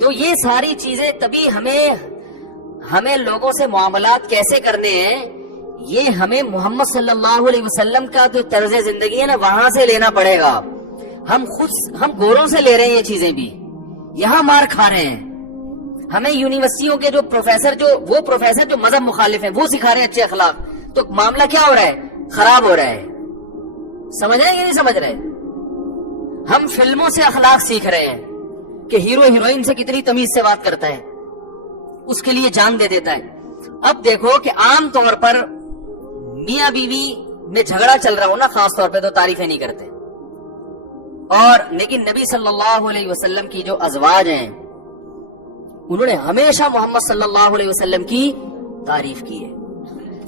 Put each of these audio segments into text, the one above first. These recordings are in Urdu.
تو یہ ساری چیزیں تبھی ہمیں لوگوں سے معاملات کیسے کرنے ہیں، یہ ہمیں محمد صلی اللہ علیہ وسلم کا جو طرز زندگی ہے نا وہاں سے لینا پڑے گا. ہم گوروں سے لے رہے ہیں یہ چیزیں بھی، یہاں مار کھا رہے ہیں. ہمیں یونیورسٹیوں کے جو پروفیسر جو مذہب مخالف ہیں وہ سکھا رہے ہیں اچھے اخلاق. تو معاملہ کیا ہو رہا ہے؟ خراب ہو رہا ہے. سمجھ رہے ہیں کہ نہیں سمجھ رہے؟ ہم فلموں سے اخلاق سیکھ رہے ہیں کہ ہیرو ہیروئن سے کتنی تمیز سے بات کرتا ہے، اس کے لیے جان دے دیتا ہے. اب دیکھو کہ عام طور پر میاں بیوی میں جھگڑا چل رہا ہو نا، خاص طور پہ تو تعریفیں نہیں کرتے. اور لیکن نبی صلی اللہ علیہ وسلم کی جو ازواج ہیں انہوں نے ہمیشہ محمد صلی اللہ علیہ وسلم کی تعریف کی ہے،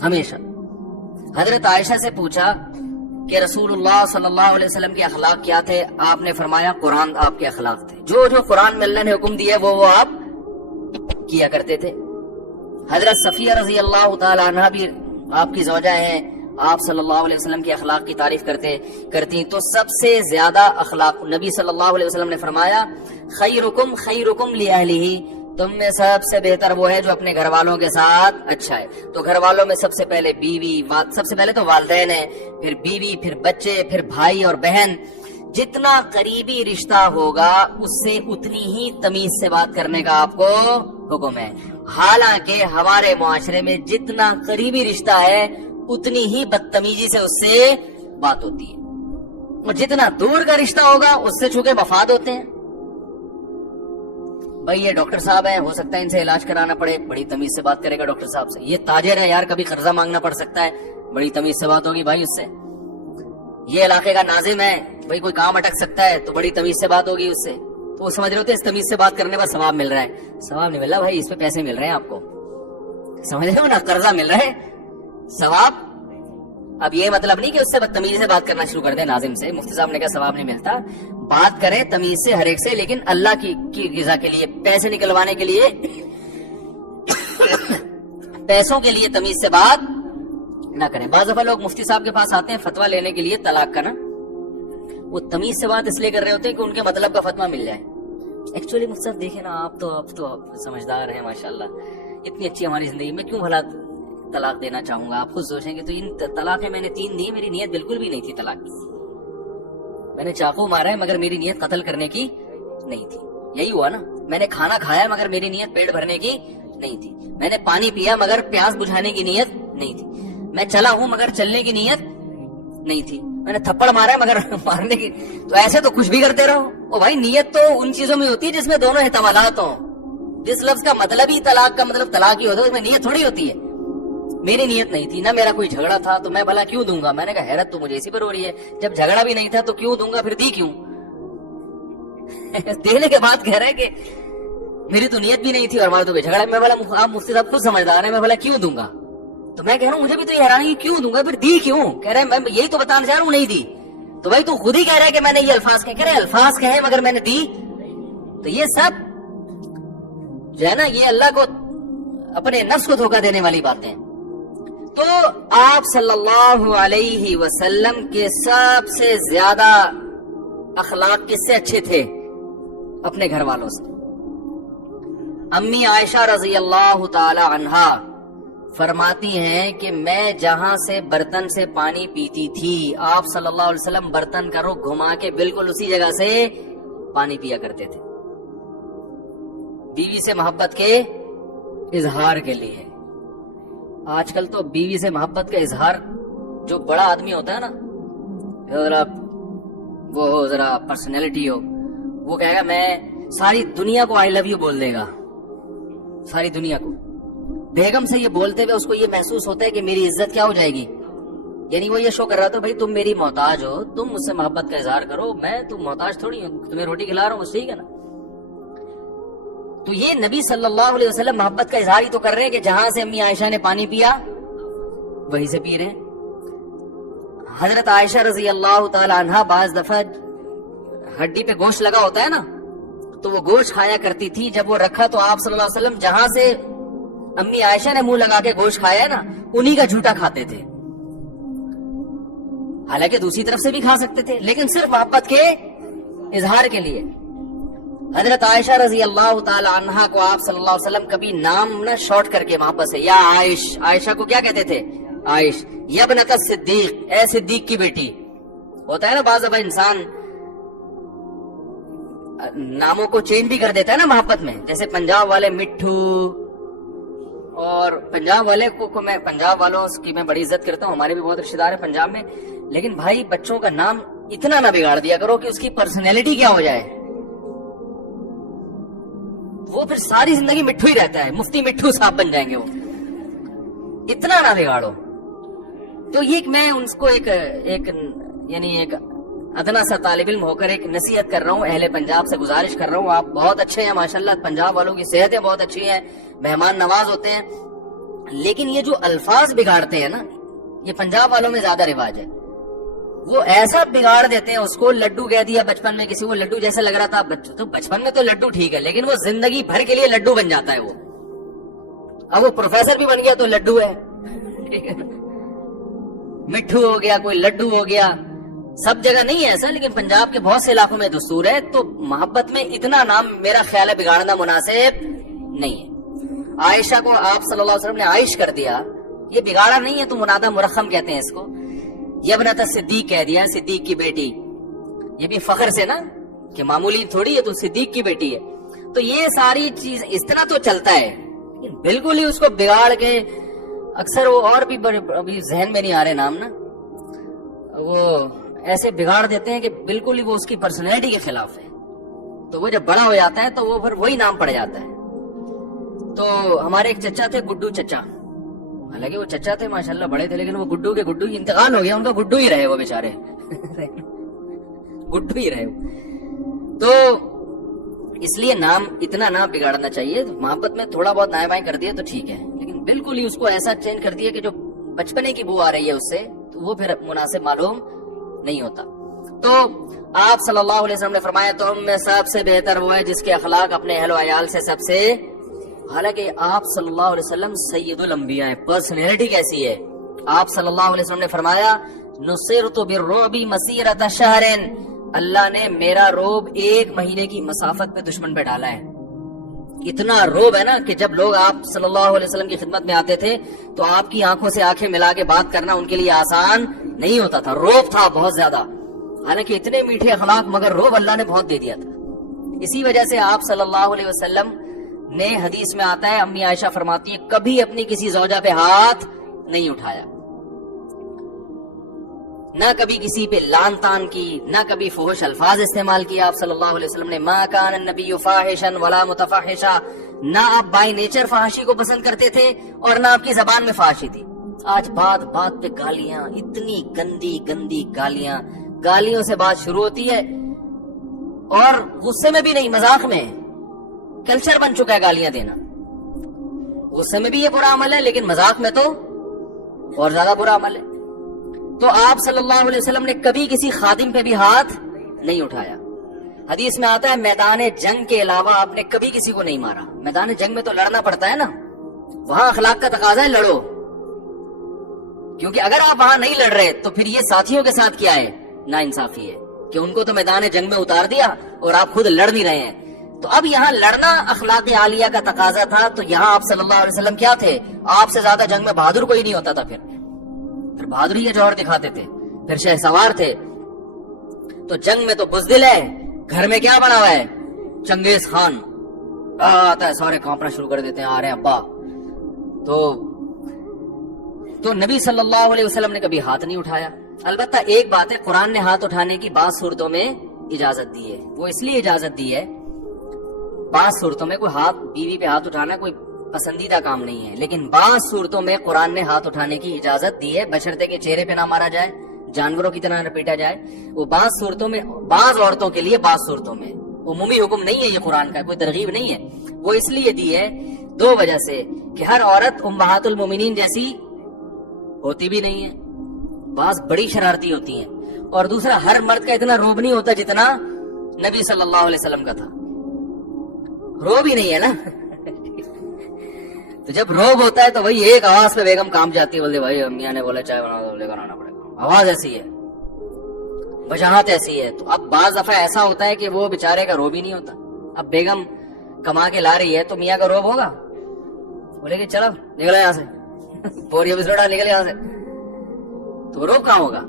ہمیشہ. حضرت عائشہ سے پوچھا کہ رسول اللہ صلی اللہ علیہ وسلم کے اخلاق کیا تھے؟ آپ نے فرمایا قرآن آپ کے اخلاق تھے، جو قرآن میں اللہ نے حکم دیا وہ آپ کیا کرتے تھے. حضرت صفیہ رضی اللہ تعالی عنہ بھی آپ کی زوجہ ہیں، آپ صلی اللہ علیہ وسلم کے اخلاق کی تعریف کرتی. تو سب سے زیادہ اخلاق نبی صلی اللہ علیہ وسلم نے فرمایا خیرکم خیرکم لأہلہ، تم میں سب سے بہتر وہ ہے جو اپنے گھر والوں کے ساتھ اچھا ہے. تو گھر والوں میں سب سے پہلے بیوی، سب سے پہلے تو والدین ہیں، پھر بیوی، پھر بچے، پھر بھائی اور بہن. جتنا قریبی رشتہ ہوگا اس سے اتنی ہی تمیز سے بات کرنے کا آپ کو حکم ہے. حالانکہ ہمارے معاشرے میں جتنا قریبی رشتہ ہے اتنی ہی بدتمیزی سے اس سے بات ہوتی ہے، اور جتنا دور کا رشتہ ہوگا اس سے چونکہ مفاد ہوتے ہیں. بھائی یہ ڈاکٹر صاحب ہیں، ہو سکتا ہے ان سے علاج کرانا پڑے، بڑی تمیز سے بات کرے گا ڈاکٹر صاحب سے. یہ تاجر ہے یار، کبھی قرضہ مانگنا پڑ سکتا ہے، بڑی تمیز سے بات ہوگی بھائی اس سے. یہ علاقے کا ناظم ہے، بھائی کوئی کام اٹک سکتا ہے تو بڑی تمیز سے بات ہوگی اس سے. تو وہ سمجھ رہے ہوتے اس تمیز سے بات کرنے پر ثواب مل رہا ہے. ثواب نہیں مل رہا بھائی، اس پہ پیسے مل رہے ہیں آپ کو، سمجھ رہے ہو نا؟ قرضہ مل رہا ہے، ثواب. اب یہ مطلب نہیں کہ اس سے بدتمیزی سے بات کرنا شروع کر دیں ناظم سے. مفتی صاحب نے کہا ثواب نہیں ملتا، بات کریں تمیز سے ہر ایک سے، لیکن اللہ کی رضا کے لیے، پیسے نکلوانے کے لیے پیسوں کے لیے تمیز سے بات نہ کریں. بعض دفعہ لوگ مفتی صاحب کے پاس آتے ہیں فتویٰ لینے کے لیے طلاق کا نا، وہ تمیز سے بات اس لیے کر رہے ہوتے ہیں کہ ان کے مطلب کا فتویٰ مل جائے. ایکچولی مفتی صاحب دیکھیں نا، آپ تو سمجھدار ہیں ماشاءاللہ، اتنی اچھی ہماری زندگی میں کیوں بھلا طلاق دینا چاہوں گا؟ آپ خود سوچیں گے. تو ان طلاقیں میں نے 3 دی، میری نیت بالکل بھی نہیں تھی طلاق کی. میں نے چاقو مارا ہے مگر میری نیت قتل کرنے کی نہیں تھی. یہی ہوا نا؟ میں نے کھانا کھایا مگر میری نیت پیٹ بھرنے کی نہیں تھی. میں نے پانی پیا مگر پیاس بجھانے کی نیت نہیں تھی. میں چلا ہوں مگر چلنے کی نیت نہیں تھی. میں نے تھپڑ مارا ہے مگر مارنے کی. تو ایسے تو کچھ بھی کرتے رہو. او بھائی نیت تو ان چیزوں میں ہوتی ہے جس میں دونوں احتمالات ہوں. جس لفظ کا مطلب ہی طلاق کا مطلب طلاق ہی ہوتا ہے، اس میں نیت تھوڑی ہوتی ہے. میری نیت نہیں تھی، نہ میرا کوئی جھگڑا تھا، تو میں بھلا کیوں دوں گا؟ میں نے کہا حیرت تو مجھے اسی پر ہو رہی ہے، جب جھگڑا بھی نہیں تھا تو کیوں دوں گا؟ پھر دی کیوں؟ دینے کے بعد کہہ رہے کہ میری تو نیت بھی نہیں تھی اور ہمارا تو کوئی جھگڑا. میں بھلا آپ مفتی صاحب خود سمجھدار ہیں، میں بھلا کیوں دوں گا؟ تو میں کہہ رہا ہوں مجھے بھی تو یہ حیرانی کیوں دوں گا، پھر دی کیوں؟ کہہ رہے میں یہی تو بتانا چاہ رہا ہوں نہیں دی. تو بھائی تو خود ہی کہہ رہے کہ میں نے یہ الفاظ کہہ رہے الفاظ کہے مگر میں نے دی. تو یہ سب جو ہے نا یہ اللہ کو اپنے نفس کو دھوکہ دینے والی باتیں. تو آپ صلی اللہ علیہ وسلم کے سب سے زیادہ اخلاق کس سے اچھے تھے؟ اپنے گھر والوں سے. امی عائشہ رضی اللہ تعالی عنہا فرماتی ہیں کہ میں جہاں سے برتن سے پانی پیتی تھی آپ صلی اللہ علیہ وسلم برتن کا رخ گھما کے بالکل اسی جگہ سے پانی پیا کرتے تھے، بیوی سے محبت کے اظہار کے لیے. آج کل تو بیوی سے محبت کا اظہار جو بڑا آدمی ہوتا ہے نا، ذرا پرسنالٹی ہو، وہ کہے گا میں ساری دنیا کو آئی لو یو بول دے گا. ساری دنیا کو بیگم سے یہ بولتے ہوئے اس کو یہ محسوس ہوتا ہے کہ میری عزت کیا ہو جائے گی. یعنی وہ یہ شو کر رہا تھا بھائی تم میری محتاج ہو، تم مجھ سے محبت کا اظہار کرو، میں تم محتاج تھوڑی ہوں، تمہیں روٹی کھلا رہا ہوں، ٹھیک ہے نا. تو یہ نبی صلی اللہ علیہ وسلم محبت کا اظہار ہی تو کر رہے ہیں کہ جہاں سے امی عائشہ نے پانی پیا وہیں سے پی رہے ہیں. حضرت عائشہ رضی اللہ تعالی عنہا بعض دفعہ ہڈی پہ گوشت لگا ہوتا ہے نا، تو وہ گوشت کھایا کرتی تھی. جب وہ رکھا تو آپ صلی اللہ علیہ وسلم جہاں سے امی عائشہ نے منہ لگا کے گوشت کھایا ہے نا، انہی کا جھوٹا کھاتے تھے. حالانکہ دوسری طرف سے بھی کھا سکتے تھے، لیکن صرف محبت کے اظہار کے لیے. حضرت عائشہ رضی اللہ تعالی عنہا کو آپ صلی اللہ علیہ وسلم کبھی نام نہ شارٹ کر کے محبت سے یا عائش، عائشہ کو کیا کہتے تھے؟ عائش. یا ابنۃ الصدیق، اے صدیق کی بیٹی. ہوتا ہے نا بعض دفعہ انسان ناموں کو چینج بھی کر دیتا ہے نا محبت میں، جیسے پنجاب والے مٹھو، اور پنجاب والے کو میں پنجاب والوں کی میں بڑی عزت کرتا ہوں، ہمارے بھی بہت رشتے دار ہیں پنجاب میں، لیکن بھائی بچوں کا نام اتنا نہ بگاڑ دیا کرو کہ اس کی پرسنالٹی کیا ہو جائے، وہ پھر ساری زندگی مٹھو ہی رہتا ہے، مفتی مٹھو صاحب بن جائیں گے وہ. اتنا نہ بگاڑو. تو یہ میں ان کو ایک یعنی ایک ادنا سا طالب علم ہو کر ایک نصیحت کر رہا ہوں، اہل پنجاب سے گزارش کر رہا ہوں، آپ بہت اچھے ہیں ماشاءاللہ، پنجاب والوں کی صحتیں بہت اچھی ہیں، مہمان نواز ہوتے ہیں، لیکن یہ جو الفاظ بگاڑتے ہیں نا، یہ پنجاب والوں میں زیادہ رواج ہے. وہ ایسا بگاڑ دیتے ہیں اس کو، لڈو کہہ دیا بچپن میں کسی کو، لڈو جیسے لگ رہا تھا، تو بچپن میں تو لڈو ٹھیک ہے، لیکن وہ زندگی بھر کے لیے لڈو بن جاتا ہے. وہ اب وہ پروفیسر بھی بن گیا تو لڈو ہے، مٹھو ہو گیا، کوئی لڈو ہو گیا. سب جگہ نہیں ہے ایسا، لیکن پنجاب کے بہت سے علاقوں میں دستور ہے. تو محبت میں اتنا نام میرا خیال ہے بگاڑنا مناسب نہیں ہے. عائشہ کو آپ صلی اللہ علیہ وسلم نے عائش کر دیا، یہ بگاڑا نہیں ہے، تو منادہ مرخم کہتے ہیں اس کو. یہ ابنۃ صدیق کہہ دیا، صدیق کی بیٹی، یہ بھی فخر سے نا کہ معمولی تھوڑی ہے، تو صدیق کی بیٹی ہے. تو یہ ساری چیز اس طرح تو چلتا ہے، بالکل ہی اس کو بگاڑ کے اکثر وہ اور بھی ابھی ذہن میں نہیں آ رہے نام نا، وہ ایسے بگاڑ دیتے ہیں کہ بالکل ہی وہ اس کی پرسنالٹی کے خلاف ہے. تو وہ جب بڑا ہو جاتا ہے تو وہ پھر وہی نام پڑ جاتا ہے. تو ہمارے ایک چچا تھے گڈو چچا، حالانکہ وہ چچا تھے ماشاءاللہ بڑے تھے، لیکن وہ گڈو کے گڈو انتقال ہو گیا، ان کا گڈو ہی رہے وہ بیچارے گڈو ہی رہے. تو اس لیے نام اتنا نہ بگاڑنا چاہیے. محبت میں تھوڑا بہت دائیں بائیں کر دیا تو ٹھیک ہے، لیکن بالکل ہی اس کو ایسا چینج کر دیا کہ جو بچپنے کی بو آ رہی ہے اس سے، تو وہ پھر مناسب معلوم نہیں ہوتا. تو آپ صلی اللہ علیہ وسلم نے فرمایا تم میں سب سے بہتر وہ ہے جس کے اخلاق اپنے اہل و عیال سے سب سے، حالانکہ آپ صلی اللہ علیہ وسلم سید الانبیاء ہیں. پرسنالٹی کیسی ہے؟ آپ صلی اللہ علیہ وسلم نے فرمایا نصرت بالرعب مسیرۃ شہر، اللہ نے میرا روب 1 مہینے کی مسافت پہ دشمن پہ ڈالا ہے. اتنا روب ہے نا کہ جب لوگ آپ صلی اللہ علیہ وسلم کی خدمت میں آتے تھے تو آپ کی آنکھوں سے آنکھیں ملا کے بات کرنا ان کے لیے آسان نہیں ہوتا تھا، روب تھا بہت زیادہ. حالانکہ اتنے میٹھے اخلاق، مگر روب اللہ نے بہت دے دیا تھا. اسی وجہ سے آپ صلی اللہ علیہ وسلم نے، حدیث میں آتا ہے، امی عائشہ فرماتی ہے کبھی اپنی کسی زوجہ پہ ہاتھ نہیں اٹھایا، نہ کبھی کسی پہ لان تان کی، نہ کبھی فحش الفاظ استعمال کیا. آپ صلی اللہ علیہ وسلم نے ما کان النبی فاحشا ولا متفحشا، نہ آپ بائی نیچر فحاشی کو پسند کرتے تھے اور نہ آپ کی زبان میں فحاشی تھی. آج بات بات پہ گالیاں، اتنی گندی گندی گالیاں، گالیوں سے بات شروع ہوتی ہے اور غصے میں بھی نہیں، مذاق میں. کلچر بن چکا ہے گالیاں دینا. غصے میں بھی یہ برا عمل ہے، لیکن مذاق میں تو اور زیادہ برا عمل ہے. تو آپ صلی اللہ علیہ وسلم نے کبھی کسی خادم پہ بھی ہاتھ نہیں اٹھایا. حدیث میں آتا ہے میدان جنگ کے علاوہ آپ نے کبھی کسی کو نہیں مارا. میدان جنگ میں تو لڑنا پڑتا ہے نا، وہاں اخلاق کا تقاضا ہے لڑو، کیونکہ اگر آپ وہاں نہیں لڑ رہے تو پھر یہ ساتھیوں کے ساتھ کیا ہے، نا انصافی ہے کہ ان کو تو میدان جنگ میں اتار دیا اور آپ خود لڑ نہیں رہے ہیں. تو اب یہاں لڑنا اخلاق عالیہ کا تقاضا تھا، تو یہاں آپ صلی اللہ علیہ وسلم کیا تھے؟ آپ سے زیادہ جنگ میں بہادر کوئی نہیں ہوتا تھا. پھر بہادری کا جوہر دکھاتے تھے، پھر شہ سوار تھے. تو جنگ میں تو بزدل ہے، گھر میں کیا بنا ہوا ہے؟ چنگیز خان آتا ہے، سارے کانپنا شروع کر دیتے ہیں، آ رہے ہیں ابا. تو نبی صلی اللہ علیہ وسلم نے کبھی ہاتھ نہیں اٹھایا. البتہ ایک بات ہے، قرآن نے ہاتھ اٹھانے کی بعض صورتوں میں اجازت دی ہے. وہ اس لیے اجازت دی ہے، بعض صورتوں میں کوئی ہاتھ، بیوی پہ ہاتھ اٹھانا کوئی پسندیدہ کام نہیں ہے، لیکن بعض صورتوں میں قرآن نے ہاتھ اٹھانے کی اجازت دی ہے، بشرطے کے چہرے پہ نہ مارا جائے، جانوروں کی طرح نہ پیٹا جائے. وہ بعض صورتوں میں، بعض عورتوں کے لیے بعض صورتوں میں، عمومی حکم نہیں ہے یہ قرآن کا، کوئی ترغیب نہیں ہے. وہ اس لیے دی ہے 2 وجہ سے کہ ہر عورت امہات المومنین جیسی ہوتی بھی نہیں ہے، بعض بڑی شرارتی ہوتی ہیں، اور دوسرا ہر مرد کا اتنا روب نہیں ہوتا جتنا نبی صلی اللہ علیہ وسلم کا تھا. روب ہی نہیں ہے نا. تو جب روب ہوتا ہے تو وہی ایک آواز پہ بیگم کام جاتی ہے، بولتے بھائی امیاں نے بولا چائے بنا دو، لے کر آنا پڑے گا. آواز ایسی ہے، وجاہت ایسی ہے. تو اب بعض دفعہ ایسا ہوتا ہے کہ وہ بیچارے کا روب ہی نہیں ہوتا. اب بیگم کما کے لا رہی ہے تو میاں کا روب ہوگا؟ بولے کہ چلو نکلے یہاں سے بوری بسروڑا نکلے یہاں سے، تو روب کہاں ہوگا؟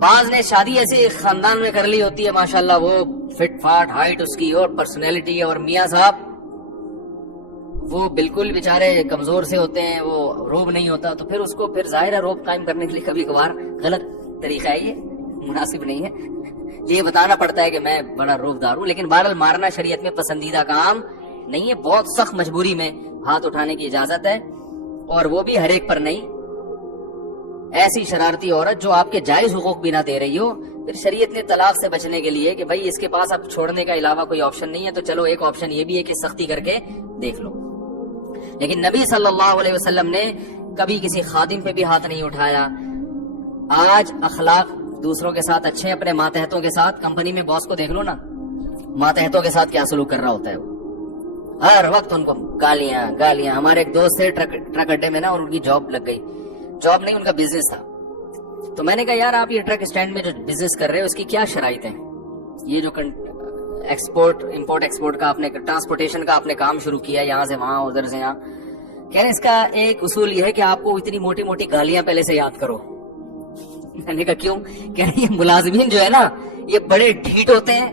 بعض نے شادی ایسے خاندان میں کر لی ہوتی ہے ماشاءاللہ، وہ فٹ فاٹ ہائٹ اس کی اور پرسنالٹی، اور میاں صاحب وہ بالکل بیچارے کمزور سے ہوتے ہیں، وہ روب نہیں ہوتا، تو پھر اس کو پھر ظاہر ہے روب قائم کرنے کے لیے کبھی کبھار غلط طریقہ ہے، یہ مناسب نہیں ہے، یہ بتانا پڑتا ہے کہ میں بڑا روب دار ہوں، لیکن بہرحال مارنا شریعت میں پسندیدہ کام نہیں ہے، بہت سخت مجبوری میں ہاتھ اٹھانے کی اجازت ہے، اور وہ بھی ہر ایک پر نہیں۔ ایسی شرارتی عورت جو آپ کے جائز حقوق بھی نہ دے رہی ہو، پھر شریعت نے طلاق سے بچنے کے لیے کہ بھائی اس کے پاس اب چھوڑنے کا علاوہ کوئی آپشن نہیں ہے، تو چلو ایک آپشن یہ بھی ہے کہ سختی کر کے دیکھ لو، لیکن نبی صلی اللہ علیہ وسلم نے کبھی کسی خادم پہ بھی ہاتھ نہیں اٹھایا۔ آج اخلاق دوسروں کے ساتھ اچھے، اپنے ماتحتوں کے ساتھ، کمپنی میں باس کو دیکھ لو نا، ماتحتوں کے ساتھ کیا سلوک کر رہا ہوتا ہے، وہ ہر وقت ان کو گالیاں۔ ہمارے ایک دوست تھے ٹرک اڈے میں نا، اور ان کی جاب لگ گئی، جاب نہیں ان کا بزنس تھا، تو میں نے کہا یار آپ یہ ٹرک اسٹینڈ میں جو بزنس کر رہے ہو اس کی کیا شرائط ہیں، یہ جو امپورٹ ایکسپورٹ کا آپ نے ٹرانسپورٹیشن کا آپ نے کام شروع کیا یہاں سے وہاں ادھر سے یہاں، کہہ رہے اس کا ایک اصول یہ ہے کہ آپ کو اتنی موٹی موٹی گالیاں پہلے سے یاد کرو۔ میں نے کہا کیوں؟ کہہ رہے یہ ملازمین جو ہے نا یہ بڑے ڈھیٹ ہوتے ہیں،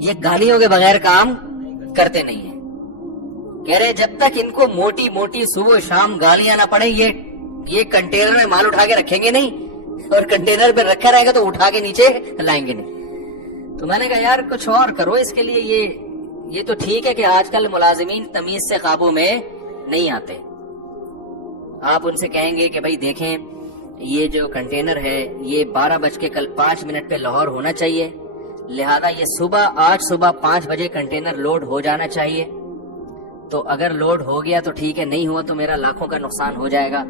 یہ گالیوں کے بغیر کام کرتے نہیں ہیں، کہہ رہے جب تک ان کو موٹی موٹی صبح شام گالیاں نہ پڑے یہ کنٹینر میں مال اٹھا کے رکھیں گے نہیں، اور کنٹینر پہ رکھا رہے گا تو اٹھا کے نیچے لائیں گے نہیں۔ تو میں نے کہا یار کچھ اور کرو اس کے لیے، یہ تو ٹھیک ہے کہ آج کل ملازمین تمیز سے قابو میں نہیں آتے، آپ ان سے کہیں گے کہ بھائی دیکھیں یہ جو کنٹینر ہے یہ 12:05 پہ لاہور ہونا چاہیے، لہذا یہ آج صبح 5 بجے کنٹینر لوڈ ہو جانا چاہیے، تو اگر لوڈ ہو گیا تو ٹھیک ہے، نہیں ہوا تو میرا لاکھوں کا نقصان ہو جائے گا،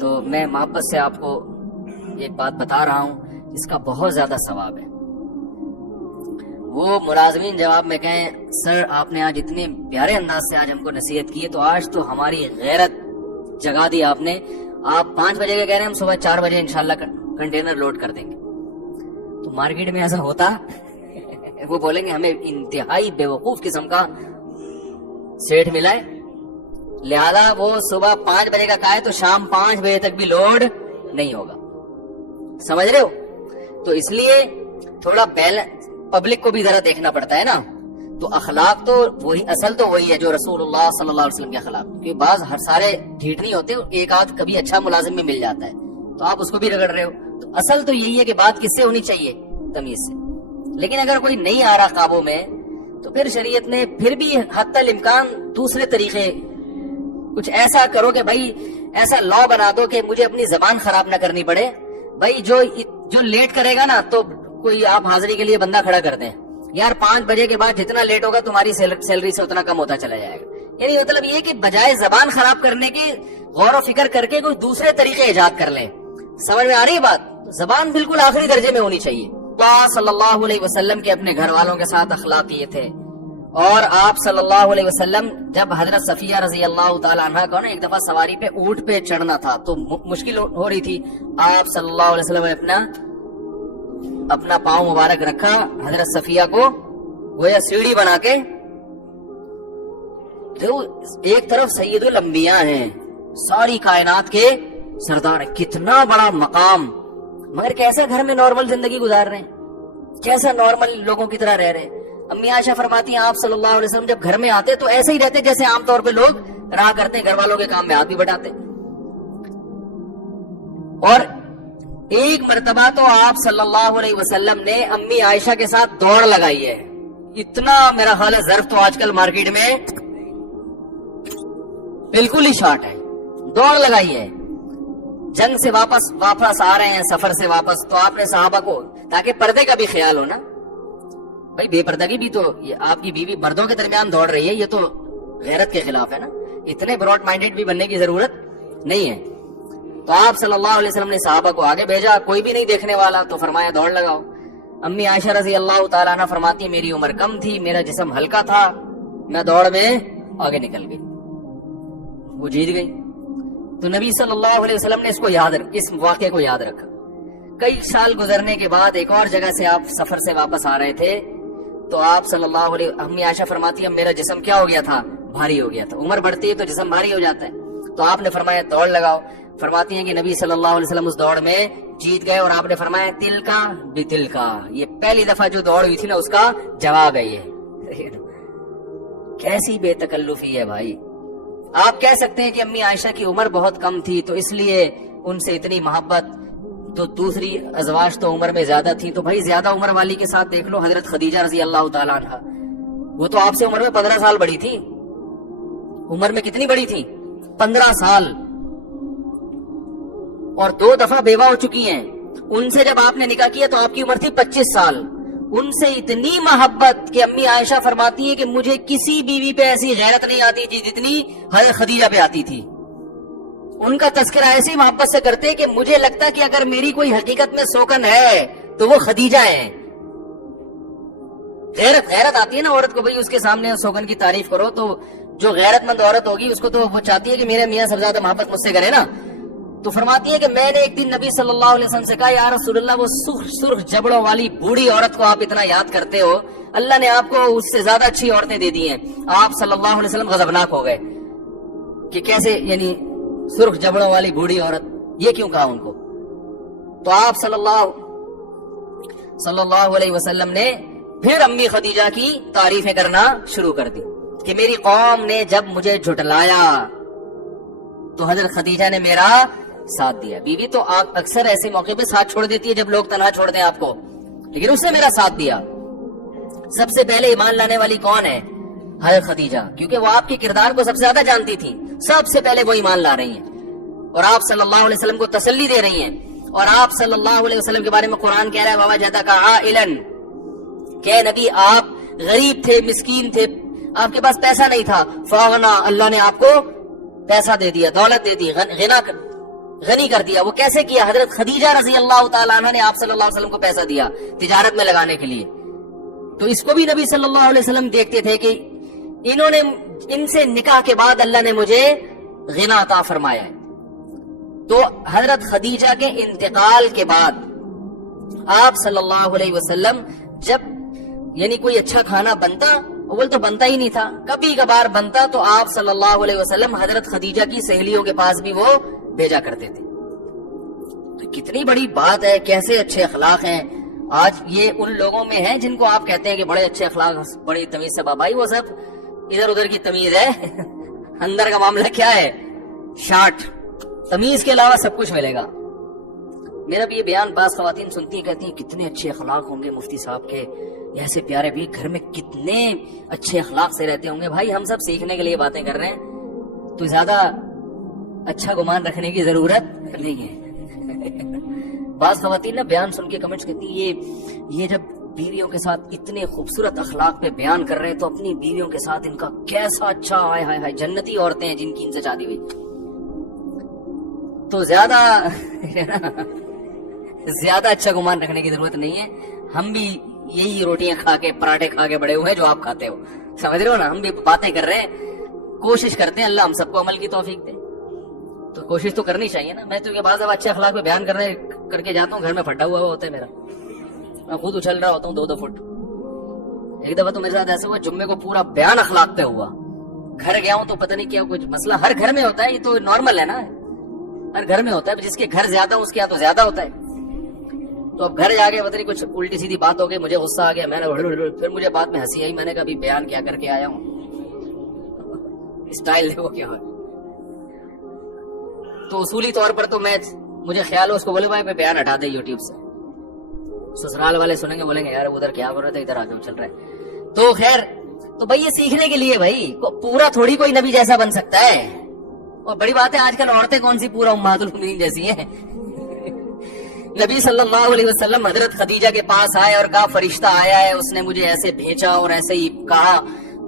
تو میں محبت سے آپ کو ایک بات بتا رہا ہوں، اس کا بہت زیادہ ثواب ہے۔ وہ ملازمین جواب میں کہیں سر آپ نے آج اتنے پیارے انداز سے آج ہم کو نصیحت کی ہے، تو آج تو ہماری غیرت جگا دی آپ نے، آپ 5 بجے کے کہہ رہے ہیں، ہم صبح 4 بجے انشاءاللہ کنٹینر لوڈ کر دیں گے۔ تو مارکیٹ میں ایسا ہوتا وہ بولیں گے ہمیں انتہائی بیوقوف قسم کا سیٹ ملا ہے، لہذا وہ صبح 5 بجے کا کہا ہے تو شام 5 بجے تک بھی لوڈ نہیں ہوگا، سمجھ رہے ہو؟ تو اس لیے تھوڑا پبلک کو بھی ذرا دیکھنا پڑتا ہے نا، تو اخلاق تو وہی، اصل تو وہی ہے جو رسول اللہ صلی اللہ علیہ وسلم کے اخلاق، کیونکہ بعض ہر سارے ڈھیٹ نہیں ہوتے، ایک آدھ کبھی اچھا ملازم میں مل جاتا ہے تو آپ اس کو بھی رگڑ رہے ہو، تو اصل تو یہی ہے کہ بات کس سے ہونی چاہیے، تمیز سے۔ لیکن اگر کوئی نہیں آ رہا قابو میں تو پھر شریعت نے پھر بھی حتی الامکان دوسرے طریقے، کچھ ایسا کرو کہ بھائی ایسا لا بنا دو کہ مجھے اپنی زبان خراب نہ کرنی پڑے، بھائی جو لیٹ کرے گا نا تو کوئی آپ حاضری کے لیے بندہ کھڑا کر دیں، یار 5 بجے کے بعد جتنا لیٹ ہوگا تمہاری سیلری سے اتنا کم ہوتا چلا جائے گا، یعنی مطلب یہ کہ بجائے زبان خراب کرنے کے غور و فکر کر کے کوئی دوسرے طریقے ایجاد کر لیں۔ سمجھ میں آ رہی ہے بات؟ زبان بالکل آخری درجے میں ہونی چاہیے۔ اللہ صلی اللہ علیہ وسلم کے اپنے گھر والوں کے ساتھ اخلاق یہ تھے، اور آپ صلی اللہ علیہ وسلم جب حضرت صفیہ رضی اللہ تعالیٰ عنہ کو نا ایک دفعہ سواری پہ اونٹ پہ چڑھنا تھا تو مشکل ہو رہی تھی، آپ صلی اللہ علیہ وسلم نے اپنا پاؤں مبارک رکھا، حضرت صفیہ کو گویا سیڑھی بنا کے، تو ایک طرف سید الانبیاء ہیں، ساری کائنات کے سردار ہیں، کتنا بڑا مقام، مگر کیسا گھر میں نارمل زندگی گزار رہے ہیں، کیسا نارمل لوگوں کی طرح رہ رہے ہیں۔ امی عائشہ فرماتی ہیں آپ صلی اللہ علیہ وسلم جب گھر میں آتے تو ایسے ہی رہتے جیسے عام طور پہ لوگ رہا کرتے ہیں، گھر والوں کے کام میں ہاتھ بھی بٹاتے۔ اور ایک مرتبہ تو آپ صلی اللہ علیہ وسلم نے امی عائشہ کے ساتھ دوڑ لگائی ہے، اتنا میرا خیال ہے ظرف تو آج کل مارکیٹ میں بالکل ہی شارٹ ہے، دوڑ لگائی ہے، جنگ سے واپس آ رہے ہیں، سفر سے واپس، تو آپ نے صحابہ کو، تاکہ پردے کا بھی خیال ہو نا، بھائی بے پردگی بھی تو آپ کی بیوی مردوں کے درمیان دوڑ رہی ہے، یہ تو غیرت کے خلاف ہے نا، اتنے براڈ مائنڈیڈ بھی بننے کی ضرورت نہیں ہے۔ تو آپ صلی اللہ علیہ وسلم نے صحابہ کو آگے بھیجا، کوئی بھی نہیں دیکھنے والا، تو فرمایا دوڑ لگاؤ۔ امی عائشہ رضی اللہ تعالیٰ عنہ فرماتی میری عمر کم تھی، میرا جسم ہلکا تھا، میں دوڑ میں آگے نکل گئی، وہ جیت گئی۔ تو نبی صلی اللہ علیہ وسلم نے اس واقعے کو یاد رکھا۔ کئی سال گزرنے کے بعد ایک اور جگہ سے آپ سفر سے واپس آ رہے تھے تو آپ صلی اللہ علیہ امی عائشہ فرماتی ہے میرا جسم کیا ہو گیا تھا؟ بھاری ہو گیا تھا. عمر بڑھتی ہے تو جسم بھاری ہو جاتا ہے. تو آپ نے فرمایا دوڑ لگاؤ. فرماتی ہیں کہ نبی صلی اللہ علیہ وسلم اس دوڑ میں جیت گئے اور آپ نے فرمایا تل کا بھی تل کا. یہ پہلی دفعہ جو دوڑ ہوئی تھی نا اس کا جواب ہے یہ. کیسی بے تکلفی ہے بھائی. آپ کہہ سکتے ہیں کہ امی عائشہ کی عمر بہت کم تھی تو اس لیے ان سے اتنی محبت, تو دوسری ازواج تو عمر میں زیادہ تھی, تو بھائی زیادہ عمر والی کے ساتھ دیکھ لو حضرت خدیجہ رضی اللہ تعالیٰ عنہ. وہ تو آپ سے عمر میں 15 سال بڑی تھی. عمر میں کتنی بڑی تھی؟ 15 سال. اور 2 دفعہ بیوہ ہو چکی ہیں. ان سے جب آپ نے نکاح کیا تو آپ کی عمر تھی 25 سال. ان سے اتنی محبت کہ امی عائشہ فرماتی ہے کہ مجھے کسی بیوی پہ ایسی غیرت نہیں آتی تھی جتنی حضرت خدیجہ پہ آتی تھی. ان کا تذکرہ ایسی محبت سے کرتے کہ مجھے لگتا کہ اگر میری کوئی حقیقت میں سوکن ہے تو وہ خدیجہ ہے. غیرت آتی ہے نا عورت کو, بھئی اس کے سامنے سوکن کی تعریف کرو تو جو غیرت مند عورت ہوگی اس کو تو وہ چاہتی ہے کہ میرے میاں سب سے زیادہ محبت مجھ سے کرے نا. تو فرماتی ہے کہ میں نے ایک دن نبی صلی اللہ علیہ وسلم سے کہا یا رسول اللہ وہ سرخ جبڑوں والی بوڑھی عورت کو آپ اتنا یاد کرتے ہو, اللہ نے آپ کو اس سے زیادہ اچھی عورتیں دے دی ہیں. آپ صلی اللہ علیہ وسلم غضبناک ہو گئے کہ کیسے, یعنی سرخ جبڑوں والی بوڑھی عورت, یہ کیوں کہا ان کو؟ تو آپ صلی اللہ علیہ وسلم نے پھر امی خدیجہ کی تعریفیں کرنا شروع کر دی کہ میری قوم نے جب مجھے جھٹلایا تو حضرت خدیجہ نے میرا ساتھ دیا. بیوی تو اکثر ایسے موقع پہ ساتھ چھوڑ دیتی ہے جب لوگ تنہا چھوڑ دیں آپ کو, لیکن اس نے میرا ساتھ دیا. سب سے پہلے ایمان لانے والی کون ہے؟ حضرت خدیجہ, کیونکہ وہ آپ کے کردار کو سب سے زیادہ جانتی تھی. سب سے پہلے وہ ایمان لا رہی ہیں اور آپ صلی اللہ علیہ وسلم کو تسلی دے رہی ہیں. اور آپ صلی اللہ علیہ وسلم کے بارے میں قرآن کہہ رہا ہے ووجدک عائلا, کہ نبی آپ غریب تھے, مسکین تھے, آپ کے پاس پیسہ نہیں تھا, فاغنا, اللہ نے آپ کو پیسہ دے دیا, دولت دے دی, غنی کر دیا. وہ کیسے کیا؟ حضرت خدیجہ رضی اللہ تعالیٰ عنہ نے آپ صلی اللہ علیہ وسلم کو پیسہ دیا تجارت میں لگانے کے لیے. تو اس کو بھی نبی صلی اللہ علیہ وسلم دیکھتے تھے کہ انہوں نے, ان سے نکاح کے بعد اللہ نے مجھے غنا عطا فرمایا ہے. تو حضرت خدیجہ کے انتقال کے بعد آپ صلی اللہ علیہ وسلم جب یعنی کوئی اچھا کھانا بنتا, اول تو بنتا ہی نہیں تھا, کبھی کبھار بنتا تو آپ صلی اللہ علیہ وسلم حضرت خدیجہ کی سہیلیوں کے پاس بھی وہ بھیجا کرتے تھے. تو کتنی بڑی بات ہے, کیسے اچھے اخلاق ہیں. آج یہ ان لوگوں میں ہیں جن کو آپ کہتے ہیں کہ بڑے اچھے اخلاق, بڑی تمیز سے, بابائی وہ سب ادھر ادھر کی تمیز ہے. اندر کا معاملہ کیا ہے؟ شارٹ. تمیز کے علاوہ سب کچھ ملے گا. میرا بھی یہ بیان بعض خواتین سنتی ہیں, کہتی ہیں کتنے اچھے اخلاق ہوں گے مفتی صاحب کے, ایسے پیارے بھی گھر میں کتنے اچھے اخلاق سے رہتے ہوں گے. بھائی ہم سب سیکھنے کے لیے باتیں کر رہے ہیں, تو زیادہ اچھا گمان رکھنے کی ضرورت نہیں ہے. بعض خواتین نا بیان سن کے کمنٹس کرتی یہ جب بیویوں کے ساتھ اتنے خوبصورت اخلاق پہ بیان کر رہے ہیں تو اپنی بیویوں کے ساتھ ان کا کیسا اچھا, ہائے ہائے ہائے, جنتی عورتیں ہیں جن کی ان سے شادی ہوئی. تو زیادہ اچھا گمان رکھنے کی ضرورت نہیں ہے. ہم بھی یہی روٹیاں کھا کے, پراٹھے کھا کے بڑے ہوئے ہیں جو آپ کھاتے ہو, سمجھ رہے ہو نا. ہم بھی باتیں کر رہے ہیں, کوشش کرتے ہیں, اللہ ہم سب کو عمل کی توفیق دے. تو کوشش تو کرنی چاہیے نا. میں تو بعض دفعہ اچھے اخلاق پہ بیان کر کے جاتا ہوں, گھر میں پھٹا ہوا ہوتا ہے میرا, میں خود اچھل رہا ہوتا ہوں 2-2 فٹ. ایک دفعہ تو میرے ساتھ ایسا ہوا, جمعے کو پورا بیان اخلاق پہ ہوا, گھر گیا ہوں تو پتہ نہیں کیا کچھ مسئلہ, ہر گھر میں ہوتا ہے, یہ تو نارمل ہے نا, ہر گھر میں ہوتا ہے. جس کے گھر زیادہ اس کے یہاں تو زیادہ ہوتا ہے. تو اب گھر جا کے پتہ نہیں کچھ الٹی سیدھی بات ہو گئی, مجھے غصہ آ گیا, میں نے پھر مجھے بعد میں ہنسی آئی, میں نے کہا ابھی بیان کیا کر کے آیا ہوں, اسٹائل دیکھو کیا ہے. تو اصولی طور پر تو مجھے خیال ہے اس کو بولے بھائی بیان ہٹا دے یوٹیوب سے. سسرال والے سنیں گے, بولیں گے یار ادھر کیا کر رہے تھے, ادھر آ جاؤ چل رہا ہے. تو خیر, تو بھائی یہ سیکھنے کے لیے, بھائی پورا تھوڑی کوئی نبی جیسا بن سکتا ہے. اور بڑی بات ہے آج کل عورتیں کون سی پورا امہات المومنین جیسی ہیں. نبی صلی اللہ علیہ وسلم حضرت خدیجہ کے پاس آئے اور کہا فرشتہ آیا ہے, اس نے مجھے ایسے بھیجا اور ایسے ہی کہا,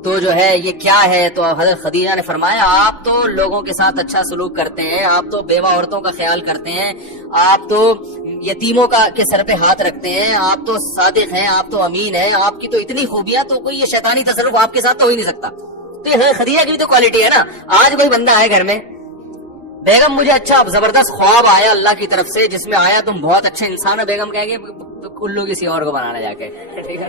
تو جو ہے یہ کیا ہے. تو حضرت خدیجہ نے فرمایا آپ تو لوگوں کے ساتھ اچھا سلوک کرتے ہیں, آپ تو بیوہ عورتوں کا خیال کرتے ہیں, آپ تو یتیموں کے سر پہ ہاتھ رکھتے ہیں, آپ تو صادق ہیں, آپ تو امین ہیں, آپ کی تو اتنی خوبیاں, تو کوئی یہ شیطانی تصرف آپ کے ساتھ تو ہو ہی نہیں سکتا. تو یہ خدیجہ کی بھی تو کوالٹی ہے نا. آج کوئی بندہ آئے گھر میں, بیگم مجھے اچھا زبردست خواب آیا اللہ کی طرف سے جس میں آیا تم بہت اچھے انسان ہو, بیگم کہیں گے الو کسی اور کو بنانا جا کے, ٹھیک ہے.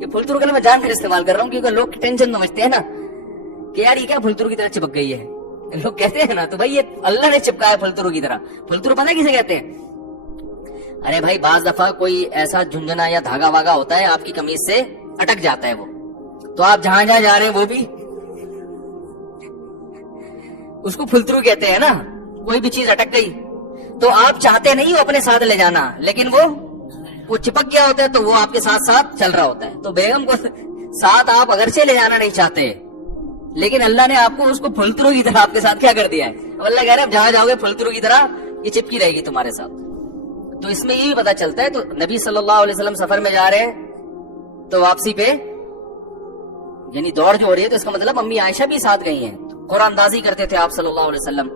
یہ پھلترو کا میں جان کر استعمال کر رہا ہوں کیونکہ لوگ ٹینشن سمجھتے ہیں نا کہ یار یہ کیا پھلترو کی طرح چپک گئی ہے, لوگ کہتے ہیں نا, تو بھائی یہ اللہ نے چپکایا پھلترو کی طرح. پھلترو پتہ کسے کہتے ہیں؟ ارے بھائی بعض دفعہ کوئی ایسا جھنجھنا یا دھاگا واگا ہوتا ہے آپ کی قمیض سے اٹک جاتا ہے وہ, تو آپ جہاں جہاں جا رہے ہیں وہ بھی اس کو پھلترو کہتے ہیں نا. کوئی بھی چیز اٹک گئی تو آپ چاہتے نہیں ہو اپنے ساتھ لے جانا, لیکن وہ چپک گیا ہوتا ہے تو وہ آپ کے ساتھ ساتھ چل رہا ہوتا ہے. تو بیگم کو ساتھ آپ اگرچہ لے جانا نہیں چاہتے, لیکن اللہ نے آپ کو اس کو پھلترو کی طرح آپ کے ساتھ کیا کر دیا ہے. اب اللہ کہہ رہے ہیں جہاں جاؤ گے پھلترو کی طرح یہ چپکی رہے گی تمہارے ساتھ. تو اس میں یہ بھی پتا چلتا ہے. تو نبی صلی اللہ علیہ وسلم سفر میں جا رہے ہیں تو واپسی پہ یعنی دوڑ جو ہو رہی ہے, تو اس کا مطلب امی عائشہ بھی ساتھ گئی ہیں. قرآن اندازی کرتے تھے آپ صلی اللہ علیہ وسلم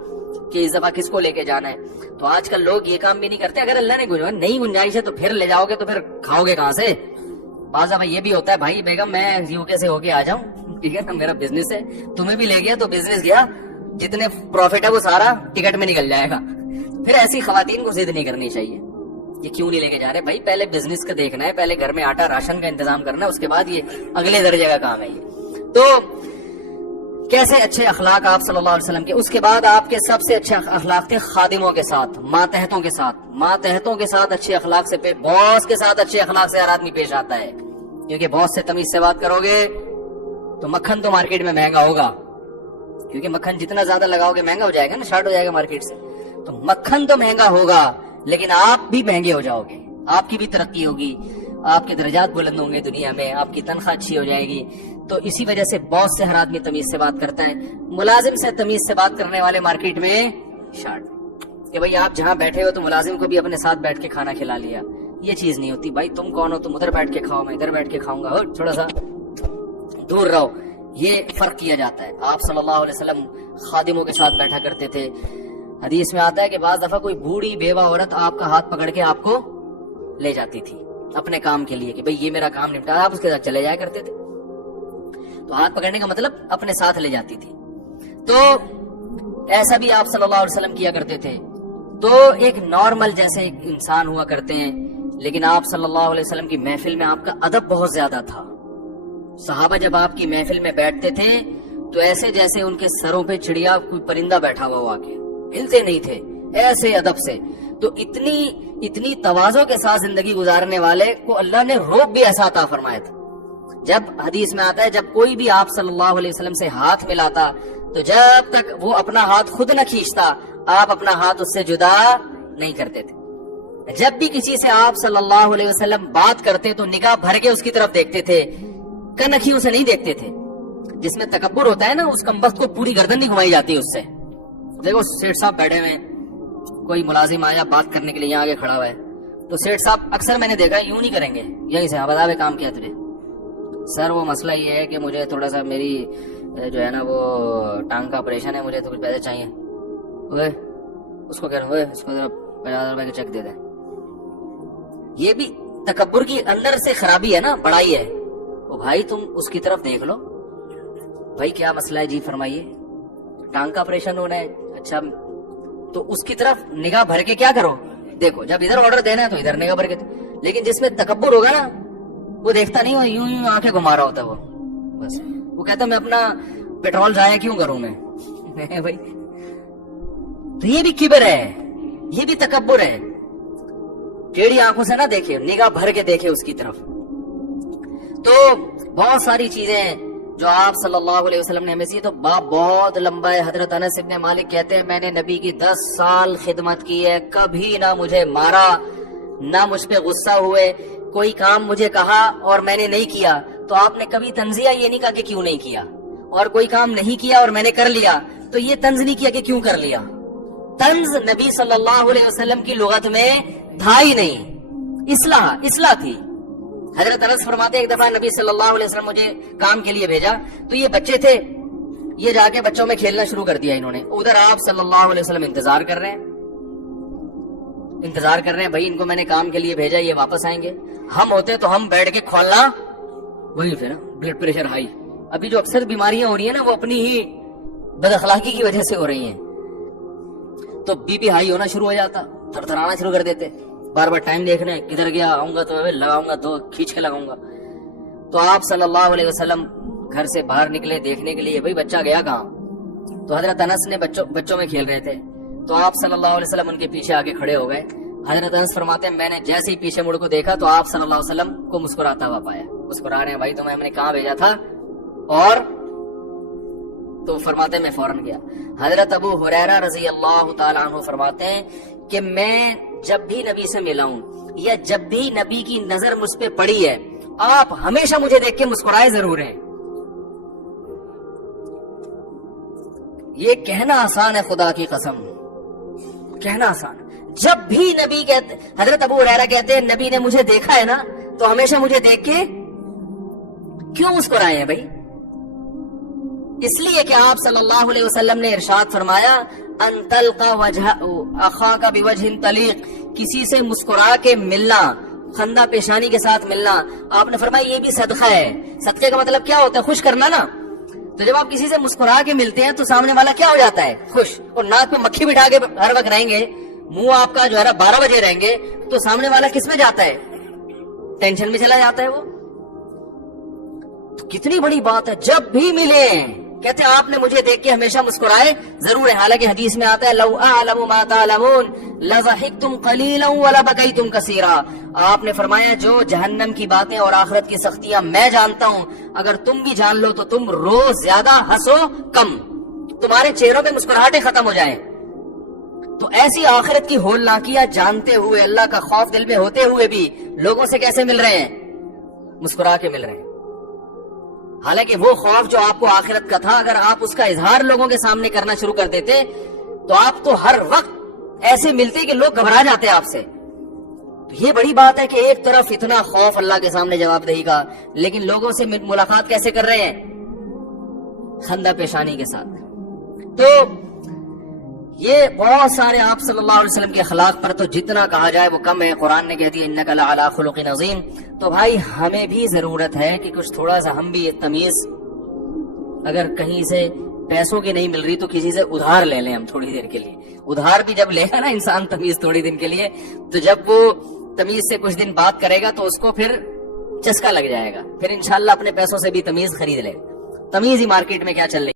کہ اس دفعہ کس کو لے کے جانا ہے. تو آج کل لوگ یہ کام بھی نہیں کرتے. اگر اللہ نے نہیں گنجائش ہے تو پھر لے جاؤ گے تو پھر کھاؤ گے کہاں سے. بعض دفعہ یہ بھی ہوتا ہے بھائی بیگم میں UK سے ہو کے آ جاؤں, ٹھیک ہے نا, میرا بزنس ہے, تمہیں بھی لے گیا تو بزنس گیا, جتنے پروفٹ ہے وہ سارا ٹکٹ میں نکل جائے گا. پھر ایسی خواتین کو ضد نہیں کرنی چاہیے کہ کیوں نہیں لے کے جا رہے. بھائی پہلے بزنس کا دیکھنا ہے, پہلے گھر میں آٹا راشن کا انتظام کرنا ہے, اس کے بعد یہ اگلے درجے کا کام ہے. یہ تو کیسے اچھے اخلاق آپ صلی اللہ علیہ وسلم کے. اس کے بعد آپ کے سب سے اچھے اخلاق تھے خادموں کے ساتھ, ماتحتوں کے ساتھ. ماتحتوں کے ساتھ اچھے اخلاق سے, باس کے ساتھ اچھے اخلاق سے ہر آدمی پیش آتا ہے. کیونکہ باس سے تمیز سے بات کرو گے تو مکھن تو مارکیٹ میں مہنگا ہوگا, کیونکہ مکھن جتنا زیادہ لگاؤ گے مہنگا ہو جائے گا نا, شارٹ ہو جائے گا مارکیٹ سے. تو مکھن تو مہنگا ہوگا لیکن آپ بھی مہنگے ہو جاؤ گے, آپ کی بھی ترقی ہوگی, آپ کے درجات بلند ہوں گے دنیا میں, آپ کی تنخواہ اچھی ہو جائے گی. تو اسی وجہ سے باس سے ہر آدمی تمیز سے بات کرتا ہے, ملازم سے تمیز سے بات کرنے والے مارکیٹ میں شارٹ. کہ بھئی آپ جہاں بیٹھے ہو تو ملازم کو بھی اپنے ساتھ بیٹھ کے کھانا کھلا لیا. یہ چیز نہیں ہوتی. بھائی تم کون ہو, تم ادھر بیٹھ کے کھاؤ, میں ادھر بیٹھ کے کھاؤں گا, تھوڑا سا دور رہو. یہ فرق کیا جاتا ہے. آپ صلی اللہ علیہ وسلم خادموں کے ساتھ بیٹھا کرتے تھے. حدیث میں آتا ہے کہ بعض دفعہ کوئی بوڑھی بیوہ عورت آپ کا ہاتھ پکڑ کے آپ کو لے جاتی تھی اپنے کام کے لیے کہ بھئی یہ میرا کام نپٹا, آپ اس کے ساتھ چلے جایا کرتے تھے. تو ہاتھ پکڑنے کا مطلب اپنے ساتھ لے جاتی تھی. تو ایسا بھی آپ صلی اللہ علیہ وسلم کیا کرتے تھے. تو ایک نارمل جیسے ایک انسان ہوا کرتے ہیں, لیکن آپ صلی اللہ علیہ وسلم کی محفل میں آپ کا ادب بہت زیادہ تھا. صحابہ جب آپ کی محفل میں بیٹھتے تھے تو ایسے جیسے ان کے سروں پہ چڑیا کوئی پرندہ بیٹھا ہوا آ کے, ہلتے نہیں تھے, ایسے ادب سے. تو اتنی تواضع کے ساتھ زندگی گزارنے والے کو اللہ نے روب بھی ایسا عطا فرمایا تھا. جب حدیث میں آتا ہے جب کوئی بھی آپ صلی اللہ علیہ وسلم سے ہاتھ ملاتا تو جب تک وہ اپنا ہاتھ خود نہ کھینچتا آپ اپنا ہاتھ اس سے جدا نہیں کرتے تھے. جب بھی کسی سے آپ صلی اللہ علیہ وسلم بات کرتے تو نگاہ بھر کے اس کی طرف دیکھتے تھے, کنکھی اسے نہیں دیکھتے تھے. جس میں تکبر ہوتا ہے نا اس کمبخت کو پوری گردن نہیں گھمائی جاتی اس سے. دیکھو سیٹ صاحب بیٹھے ہوئے, کوئی ملازم آیا بات کرنے کے لیے یہاں آگے کھڑا ہوا ہے, تو سیٹ صاحب اکثر میں نے دیکھا یوں نہیں کریں گے, یہیں سے بتا دے کام کیا تجھے. سر وہ مسئلہ یہ ہے کہ مجھے تھوڑا سا میری جو ہے نا وہ ٹانگ کا آپریشن ہے, مجھے تو کچھ پیسے چاہیے. اس کو کہہ رہا ہوں اس کو 50,000 روپے کا چیک دے دیں. یہ بھی تکبر کی اندر سے خرابی ہے نا, بڑائی ہے. وہ بھائی تم اس کی طرف دیکھ لو, بھائی کیا مسئلہ ہے, جی فرمائیے. ٹانگ کا آپریشن ہونا ہے, اچھا تو اس کی طرف نگاہ بھر کے کیا کرو, دیکھو. جب ادھر آرڈر دینا ہے تو ادھر نگاہ بھر کے. لیکن جس میں تکبر ہوگا نا وہ دیکھتا نہیں, وہ یوں یوں آنکھیں گھما رہا ہوتا ہے. وہ بس وہ کہتا میں اپنا پیٹرول ضائع کیوں کروں میں بھائی. تو یہ بھی کبر ہے, یہ بھی تکبر ہے. ٹیڑھی آنکھوں سے نہ دیکھے, نگاہ بھر کے دیکھے اس کی طرف. تو بہت ساری چیزیں جو آپ صلی اللہ علیہ وسلم نے ہمیں سی. تو باپ بہت لمبا ہے. حضرت انس ابن مالک کہتے ہیں میں نے نبی کی 10 سال خدمت کی ہے, کبھی نہ مجھے مارا نہ مجھ پہ غصہ ہوئے. کوئی کام مجھے کہا اور میں نے نہیں کیا تو آپ نے کبھی تنزیہ یہ نہیں کہا کہ کیوں نہیں کیا, اور کوئی کام نہیں کیا اور میں نے کر لیا تو یہ طنز نہیں کیا کہ کیوں کر لیا. طنز نبی صلی اللہ علیہ وسلم کی لغت میں تھا ہی نہیں, اصلاح تھی. حضرت انس فرماتے ایک دفعہ نبی صلی اللہ علیہ وسلم مجھے کام کے لیے بھیجا تو یہ بچے تھے, یہ جا کے بچوں میں کھیلنا شروع کر دیا انہوں نے. ادھر آپ صلی اللہ علیہ وسلم انتظار کر رہے ہیں بھائی ان کو میں نے کام کے لیے بھیجا, یہ واپس آئیں گے. ہم ہوتے تو ہم بیٹھ کے کھولنا وہی پھر بلڈ پریشر ہائی. ابھی جو اکثر بیماریاں ہو رہی ہیں نا وہ اپنی ہی بد اخلاقی کی وجہ سے ہو رہی ہیں. تو بی پی ہائی ہونا شروع ہو جاتا, تھر تھرانا شروع کر دیتے, بار بار ٹائم دیکھنا ہے, کدھر گیا, آؤں گا تو لگاؤں گا تو کھینچ کے لگاؤں گا. تو آپ صلی اللہ علیہ وسلم گھر سے باہر نکلے دیکھنے کے لیے بھئی بچہ گیا کہاں. تو حضرت انس نے بچوں میں کھیل رہے تھے. تو آپ صلی اللہ علیہ وسلم ان کے پیچھے آگے کھڑے ہو گئے. حضرت انس فرماتے ہیں میں نے جیسے ہی پیچھے مڑ کو دیکھا تو آپ صلی اللہ علیہ وسلم کو مسکراتا ہوا پایا. مسکرا رہے ہیں بھائی تمہیں ہم نے کہاں بھیجا تھا. اور تو فرماتے ہیں میں فوراً گیا. حضرت ابو ہریرہ رضی اللہ تعالیٰ عنہ فرماتے ہیں کہ میں جب بھی نبی سے ملا ہوں یا جب بھی نبی کی نظر مجھ پہ پڑی ہے آپ ہمیشہ مجھے دیکھ کے مسکرائے ضرور ہیں. یہ کہنا آسان ہے خدا کی قسم, کہنا آسان. جب بھی نبی کہتے, حضرت ابو ہریرہ کہتے ہیں نبی نے مجھے دیکھا ہے نا تو ہمیشہ مجھے دیکھ کے کیوں مسکرائے ہیں بھائی؟ اس لیے کہ آپ صلی اللہ علیہ وسلم نے ارشاد فرمایا ان تلقى وجه اخاك بوجه طلیق, کسی سے مسکرا کے ملنا, خندہ پیشانی کے ساتھ ملنا. آپ نے فرمایا یہ بھی صدقہ ہے. صدقے کا مطلب کیا ہوتا ہے؟ خوش کرنا نا. تو جب آپ کسی سے مسکرا کے ملتے ہیں تو سامنے والا کیا ہو جاتا ہے؟ خوش. اور ناک پہ مکھی بٹھا کے ہر وقت رہیں گے, منہ آپ کا جو ہے 12 بجے رہیں گے تو سامنے والا کس میں جاتا ہے؟ ٹینشن میں چلا جاتا ہے وہ. تو کتنی بڑی بات ہے. جب بھی ملے کہتے ہیں آپ نے مجھے دیکھ کے ہمیشہ مسکرائے ضرور ہے. حالانکہ حدیث میں آتا ہے لو اعلم ما تعلمون لضحكتم قليلا ولبكيتم كثيرا. آپ نے فرمایا جو جہنم کی باتیں اور آخرت کی سختیاں میں جانتا ہوں اگر تم بھی جان لو تو تم روز زیادہ ہنسو کم, تمہارے چہروں پہ مسکراہٹیں ختم ہو جائیں. تو ایسی آخرت کی ہولناکیاں جانتے ہوئے, اللہ کا خوف دل میں ہوتے ہوئے بھی لوگوں سے کیسے مل رہے ہیں؟ مسکرا کے مل رہے ہیں. حالانکہ وہ خوف جو آپ کو آخرت کا تھا اگر آپ اس کا اظہار لوگوں کے سامنے کرنا شروع کر دیتے تو آپ تو ہر وقت ایسے ملتے کہ لوگ گھبرا جاتے آپ سے. یہ بڑی بات ہے کہ ایک طرف اتنا خوف اللہ کے سامنے جواب دہی کا, لیکن لوگوں سے ملاقات کیسے کر رہے ہیں؟ خندہ پیشانی کے ساتھ. تو یہ بہت سارے آپ صلی اللہ علیہ وسلم کے اخلاق پر تو جتنا کہا جائے وہ کم ہے. قرآن نے کہہ دیا انک لعلی خلق عظیم. تو بھائی ہمیں بھی ضرورت ہے کہ کچھ تھوڑا سا ہم بھی تمیز, اگر کہیں سے پیسوں کی نہیں مل رہی تو کسی سے ادھار لے لیں ہم تھوڑی دیر کے لیے. ادھار بھی جب لے گا نا انسان تمیز تھوڑی دن کے لیے, تو جب وہ تمیز سے کچھ دن بات کرے گا تو اس کو پھر چسکا لگ جائے گا, پھر انشاءاللہ اپنے پیسوں سے بھی تمیز خرید لے. تمیز ہی مارکیٹ میں کیا چل رہی